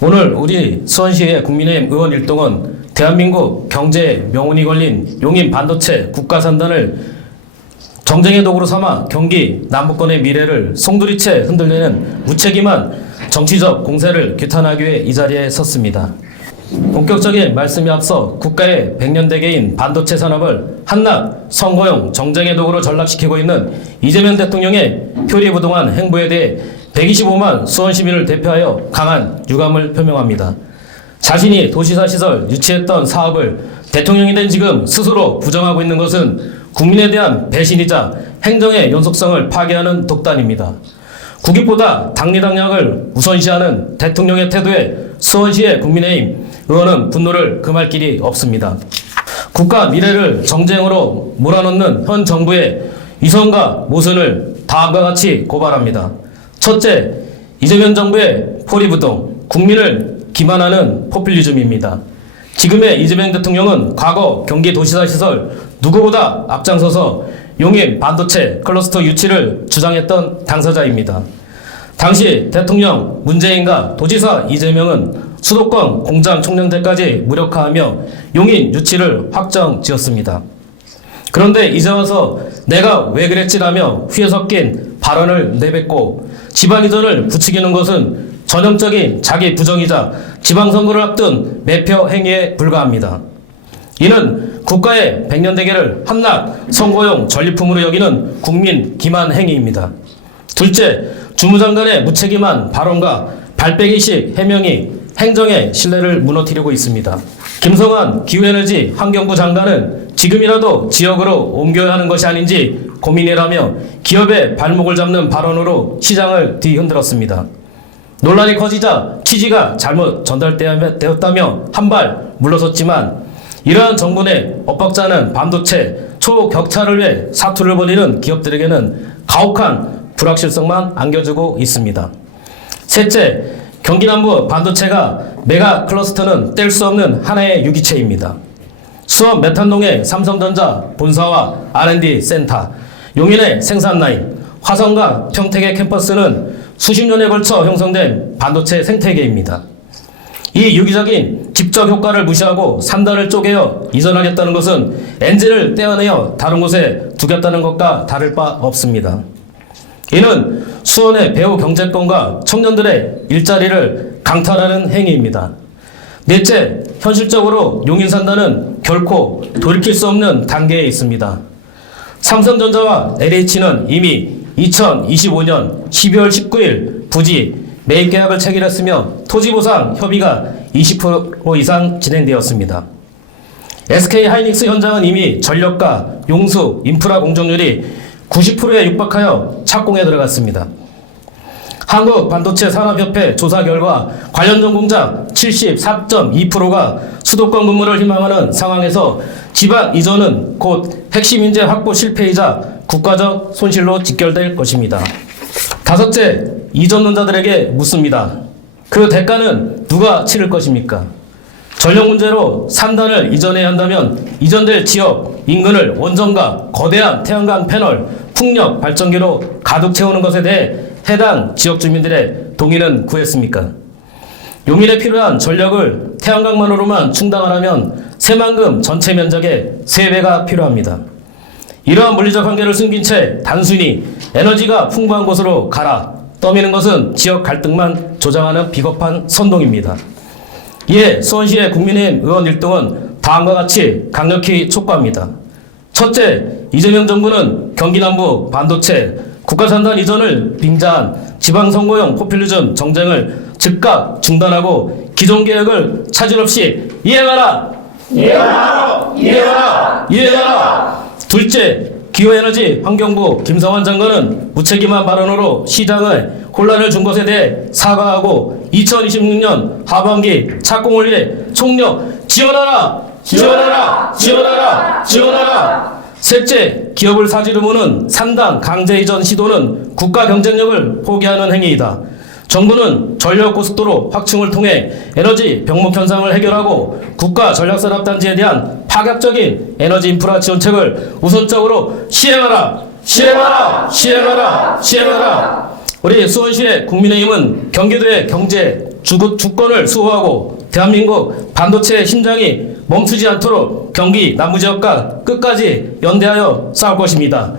오늘 우리 수원시의 국민의힘 의원 일동은 대한민국 경제의 명운이 걸린 용인 반도체 국가산단을 정쟁의 도구로 삼아 경기 남부권의 미래를 송두리째 흔들리는 무책임한 정치적 공세를 규탄하기 위해 이 자리에 섰습니다. 본격적인 말씀에 앞서 국가의 백년대계인 반도체 산업을 한낱 선거용 정쟁의 도구로 전락시키고 있는 이재명 대통령의 표리부동한 행보에 대해 125만 수원 시민을 대표하여 강한 유감을 표명합니다. 자신이 도시사 시설 유치했던 사업을 대통령이 된 지금 스스로 부정하고 있는 것은 국민에 대한 배신이자 행정의 연속성을 파괴하는 독단입니다. 국익보다 당리당략을 우선시하는 대통령의 태도에 수원시의 국민의힘 의원은 분노를 금할 길이 없습니다. 국가 미래를 정쟁으로 몰아넣는 현 정부의 위선과 모순을 다음과 같이 고발합니다. 첫째, 이재명 정부의 포리부동, 국민을 기만하는 포퓰리즘입니다. 지금의 이재명 대통령은 과거 경기도시사 시설 누구보다 앞장서서 용인 반도체 클러스터 유치를 주장했던 당사자입니다. 당시 대통령 문재인과 도지사 이재명은 수도권 공장 총량제까지 무력화하며 용인 유치를 확정지었습니다. 그런데 이제 와서 내가 왜 그랬지라며 후에 섞인 발언을 내뱉고 지방 이전을 부추기는 것은 전형적인 자기 부정이자 지방선거를 앞둔 매표 행위에 불과합니다. 이는 국가의 백년대계를 한낱 선거용 전리품으로 여기는 국민 기만 행위입니다. 둘째, 주무장관의 무책임한 발언과 발빼기식 해명이 행정의 신뢰를 무너뜨리고 있습니다. 김성환 기후에너지 환경부 장관은 지금이라도 지역으로 옮겨야 하는 것이 아닌지 고민이라며 기업의 발목을 잡는 발언으로 시장을 뒤흔들었습니다. 논란이 커지자 취지가 잘못 전달되었다며 한 발 물러섰지만 이러한 정부 내 엇박자는 반도체 초격차를 위해 사투를 벌이는 기업들에게는 가혹한 불확실성만 안겨주고 있습니다. 셋째, 경기 남부 반도체가 메가 클러스터는 뗄 수 없는 하나의 유기체입니다. 수원 메탄동의 삼성전자 본사와 R&D 센터, 용인의 생산라인, 화성과 평택의 캠퍼스는 수십 년에 걸쳐 형성된 반도체 생태계입니다. 이 유기적인 직접 효과를 무시하고 산단을 쪼개어 이전하겠다는 것은 엔진을 떼어내어 다른 곳에 두겠다는 것과 다를 바 없습니다. 이는 수원의 배후 경제권과 청년들의 일자리를 강탈하는 행위입니다. 넷째, 현실적으로 용인 산단은 결코 돌이킬 수 없는 단계에 있습니다. 삼성전자와 LH는 이미 2025년 12월 19일 부지 매입 계약을 체결했으며 토지보상 협의가 20% 이상 진행되었습니다. SK하이닉스 현장은 이미 전력과 용수, 인프라 공정률이 90%에 육박하여 착공에 들어갔습니다. 한국반도체산업협회 조사 결과 관련 전공자 74.2%가 수도권 근무를 희망하는 상황에서 지방 이전은 곧 핵심 인재 확보 실패이자 국가적 손실로 직결될 것입니다. 다섯째, 이전론자들에게 묻습니다. 그 대가는 누가 치를 것입니까? 전력 문제로 산단을 이전해야 한다면 이전될 지역 인근을 원전과 거대한 태양광 패널, 풍력 발전기로 가득 채우는 것에 대해 해당 지역 주민들의 동의는 구했습니까? 용인에 필요한 전력을 태양광만으로만 충당하려면 새만금 전체 면적의 3배가 필요합니다. 이러한 물리적 한계를 숨긴 채 단순히 에너지가 풍부한 곳으로 가라 떠미는 것은 지역 갈등만 조장하는 비겁한 선동입니다. 이에 수원시의 국민의힘 의원 일동은 다음과 같이 강력히 촉구합니다. 첫째, 이재명 정부는 경기 남부 반도체 국가산단 이전을 빙자한 지방선거용 포퓰리즘 정쟁을 즉각 중단하고 기존 계획을 차질 없이 이행하라! 이행하라! 이행하라! 이행하라! 둘째, 기후에너지 환경부 김성환 장관은 무책임한 발언으로 시장에 혼란을 준 것에 대해 사과하고 2026년 하반기 착공을 위해 총력 지원하라! 지원하라! 지원하라! 지원하라! 셋째, 기업을 사지로 모는 산단 강제 이전 시도는 국가 경쟁력을 포기하는 행위이다. 정부는 전력고속도로 확충을 통해 에너지 병목 현상을 해결하고 국가 전략산업단지에 대한 파격적인 에너지 인프라 지원책을 우선적으로 시행하라! 시행하라! 시행하라! 시행하라! 우리 수원시의 국민의힘은 경기도의 경제 주권을 수호하고 대한민국 반도체의 심장이 멈추지 않도록 경기 남부지역과 끝까지 연대하여 싸울 것입니다.